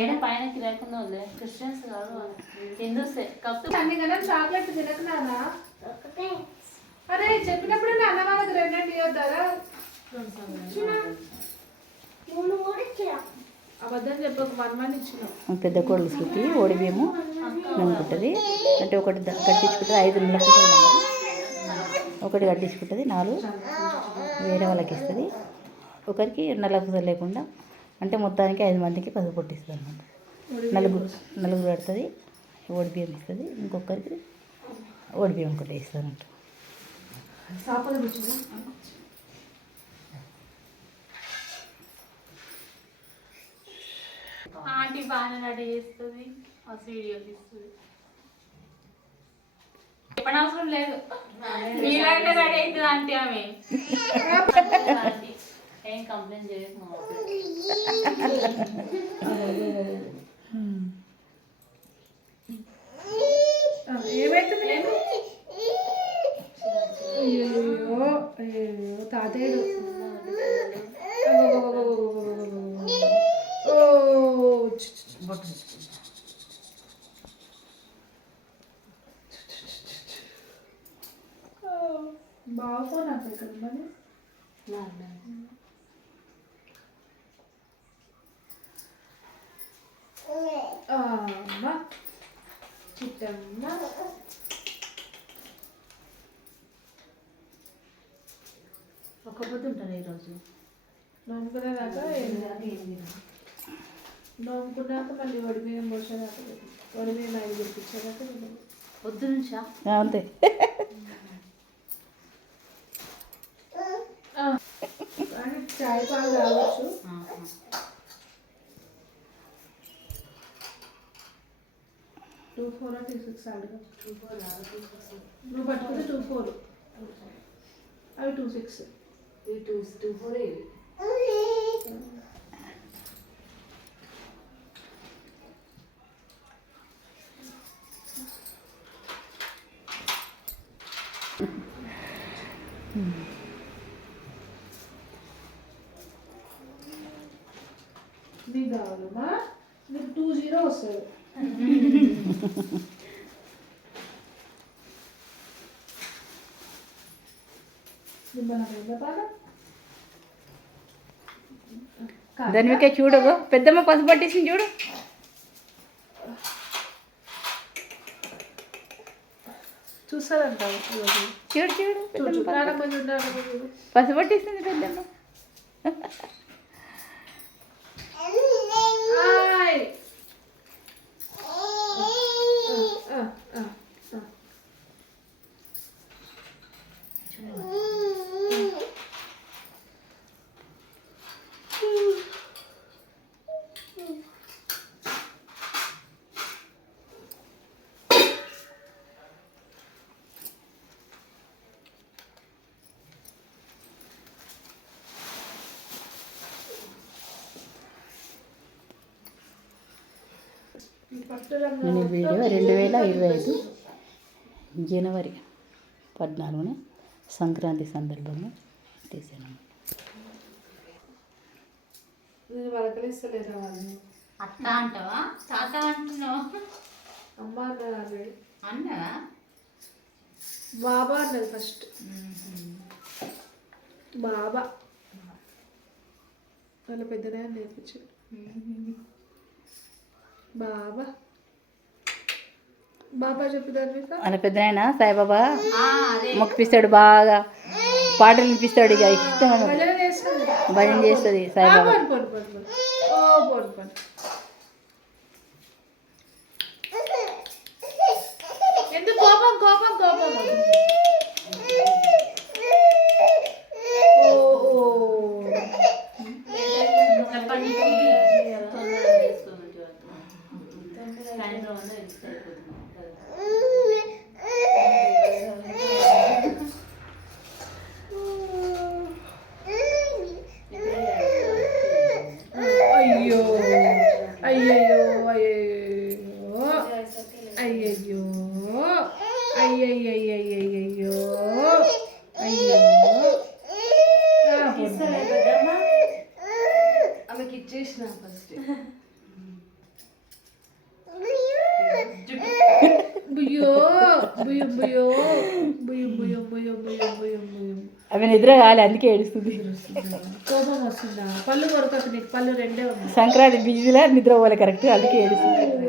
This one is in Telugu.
ఏడ పైన కిరాకుండా వదిలే క్రిస్టియన్స్ కాదు హిందూసే కాకపోతే అన్ని కదా చాక్లెట్ తినకున్నానా అరే చెప్పినప్పుడు నాన్న వాళ్ళకి రెండు ఇవ్వద్దారా అబద్ధం చెప్పక 1 మంత్ ఇచ్చినాం. పెద్ద కోడలు శృతి ఓడి బియ్యము నమ్ముకుంటుంది అంటే ఒకటి కట్టించుకుంటుంది 5 నెలలకు ఒకటి కట్టించుకుంటుంది 4 వేరే వాళ్ళకి ఇస్తుంది. ఒకరికి నల్లపూస లేకుండా అంటే మొత్తానికి 5 మందికి పసుపు కొట్టిస్తుంది అనమాట. నలుగురు పెడుతుంది ఓడి బియ్యం ఇస్తుంది. ఇంకొకరికి ఓడి బియ్యం ఒకటి ఇస్తుంది అంట. ఆంటీ బాగానే రెడీ చేస్తుంది వీడియో తీస్తుంది చెప్పని అవసరం లేదు మీలాగే రెడీ అవుతుంది ఆంటీ ఆమె ఏం కంప్లైంట్ చేయకు ఏమైతుంది అయ్యో తాతయ్యడు బాగా నాకు ఇక్కడ మరి అమ్మ చిట్టమ్మ ఒక్కపోతే ఉంటాను ఈరోజు నమ్ముకునేదాకా నమ్ముకున్నాక మళ్ళీ వడి బియ్యం పోసేదాకా వడి బియ్యం 5 గుర్తించేదాకా పొద్దు నుంచా అంతే. చాయ్ పాలు కావచ్చు. 24 26 అడుగు 24 నువ్వు పట్టుకుంటే 24 అవి 26 24 నీకు కావాలమ్మా నీకు 20 వస్తుంది. ధన్విక చూడు పెద్దమ్మ పసుపు పట్టేసింది చూడు. చూస్తారంట చూడు చూడు పసుపు పట్టేసింది పెద్దమ్మ. నేను ఈ వీడియో 2025 జనవరి 14న సంక్రాంతి సందర్భంగా తీసాను. నేను వరకలిస్తలేదా వాళ్ళని అత్త అంటావా తాత అంటున్నావు అమ్మ అన్నది అన్నవా బాబా అన్నది ఫస్ట్ బాబా వాళ్ళ పెద్దనే నేర్పించారు బాబా బాబా చెప్పుదాన్ని వాళ్ళ పెద్దనాయన సాయిబాబా మొక్కిపిస్తాడు, బాగా పాటలు వినిపిస్తాడు. ఇక ఇష్టం భజన చేస్తుంది సాయిబాబా. ఎందుకు కోపం కోపం కోపం అయ్యో అయ్యయ్యో అయ్యయ్యో అయ్యయ్యో అయ్యో ఆమెకి ఇచ్చేసిన ఫస్ట్ బుయ్యో బుయ్యం బుయ్యో బుయ్యం బుయ్యం బుయ్యం బుయ్యం బుయ్యం బుయ్యం. అవి నిద్ర కాలే అందుకే ఏడుస్తుంది. కోపం వస్తుందా? పళ్ళు కొరకకు, నీకు పళ్ళు రెండే ఉన్నాయి. సంక్రాంతి బిజీలా నిద్ర పోలే కరెక్ట్ అందుకే ఏడుస్తుంది.